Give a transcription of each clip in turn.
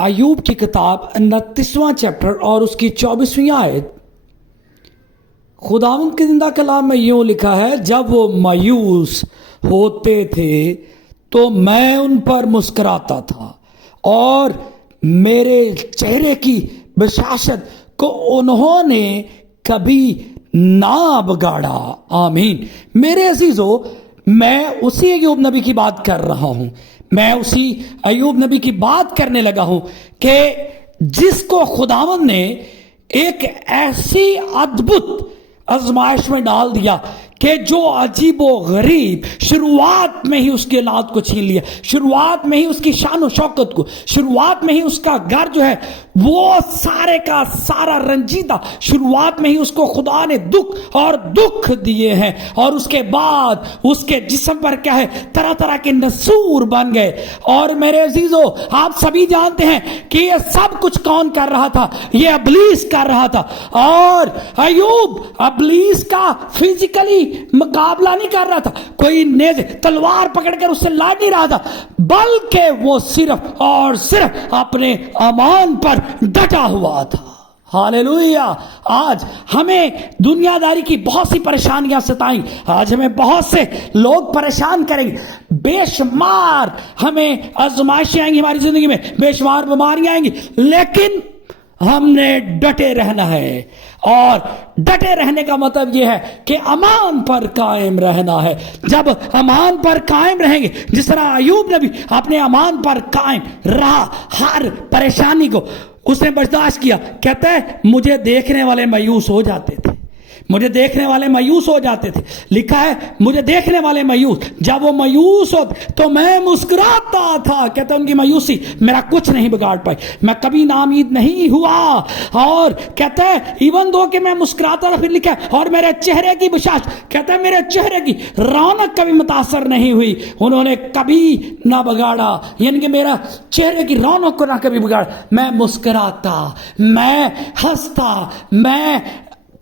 ایوب کی کتاب 29واں چیپٹر اور اس کی 24ویں آیت، خداوند کے زندہ کلام میں یوں لکھا ہے، جب وہ مایوس ہوتے تھے تو میں ان پر مسکراتا تھا اور میرے چہرے کی بشاشت کو انہوں نے کبھی نہ بگاڑا۔ آمین۔ میرے عزیزو، میں اسی ایوب نبی کی بات کر رہا ہوں، میں اسی ایوب نبی کی بات کرنے لگا ہوں کہ جس کو خداوند نے ایک ایسی ادبھت آزمائش میں ڈال دیا کہ جو عجیب و غریب، شروعات میں ہی اس کی اولاد کو چھین لیا، شروعات میں ہی اس کی شان و شوکت کو، شروعات میں ہی اس کا گھر جو ہے وہ سارے کا سارا رنجیدہ، شروعات میں ہی اس کو خدا نے دکھ دیے ہیں، اور اس کے بعد اس کے جسم پر کیا ہے، طرح طرح کے نسور بن گئے۔ اور میرے عزیزو، آپ سبھی جانتے ہیں کہ یہ سب کچھ کون کر رہا تھا؟ یہ ابلیس کر رہا تھا۔ اور ایوب ابلیس کا فزیکلی مقابلہ نہیں کر رہا تھا، کوئی نیزے تلوار پکڑ کر اس سے لڑ نہیں رہا تھا، بلکہ وہ صرف اور صرف اپنے امان پر ڈٹا ہوا تھا۔ ہالیلویا۔ آج ہمیں دنیا داری کی بہت سی پریشانیاں ستائیں، آج ہمیں بہت سے لوگ پریشان کریں گے، بے شمار ہمیں آزمائشیں آئیں گی ہماری زندگی میں، بے شمار بیماریاں آئیں گی، لیکن ہم نے ڈٹے رہنا ہے۔ اور ڈٹے رہنے کا مطلب یہ ہے کہ امان پر قائم رہنا ہے۔ جب امان پر قائم رہیں گے، جس طرح ایوب نبی اپنے امان پر قائم رہا، ہر پریشانی کو اس نے برداشت کیا۔ کہتا ہے مجھے دیکھنے والے مایوس ہو جاتے تھے، مجھے دیکھنے والے مایوس ہو جاتے تھے۔ لکھا ہے مجھے دیکھنے والے مایوس، جب وہ مایوس ہوتے تو میں مسکراتا تھا۔ کہتا ہے ان کی مایوسی میرا کچھ نہیں بگاڑ پائی، میں کبھی ناامید نہیں ہوا۔ اور کہتا ہے ایون دو کہ میں مسکراتا تھا، پھر لکھا ہے اور میرے چہرے کی بشاش، کہتا ہے میرے چہرے کی رونق کبھی متاثر نہیں ہوئی، انہوں نے کبھی نہ بگاڑا، یعنی کہ میرا چہرے کی رونق کو نہ کبھی بگاڑا۔ میں مسکراتا، میں ہنستا، میں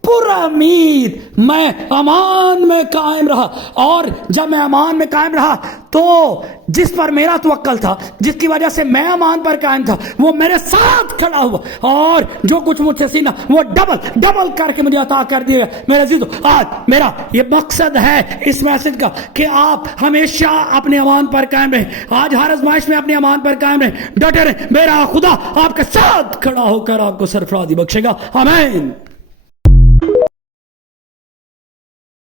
پر امید، میں امان میں قائم رہا۔ اور جب میں امان میں قائم رہا تو جس پر میرا توکل تھا، جس کی وجہ سے میں امان پر قائم تھا، وہ میرے ساتھ کھڑا ہوا، اور جو کچھ مجھ سے سینا وہ ڈبل کر کے مجھے عطا کر دیا۔ میرے عزیزو، آج میرا یہ مقصد ہے اس میسج کا کہ آپ ہمیشہ اپنے امان پر قائم رہیں، آج ہر آزمائش میں اپنے امان پر قائم رہیں، ڈٹے رہیں، میرا خدا آپ کے ساتھ کھڑا ہو کر آپ کو سرفرازی بخشے گا۔ آمین۔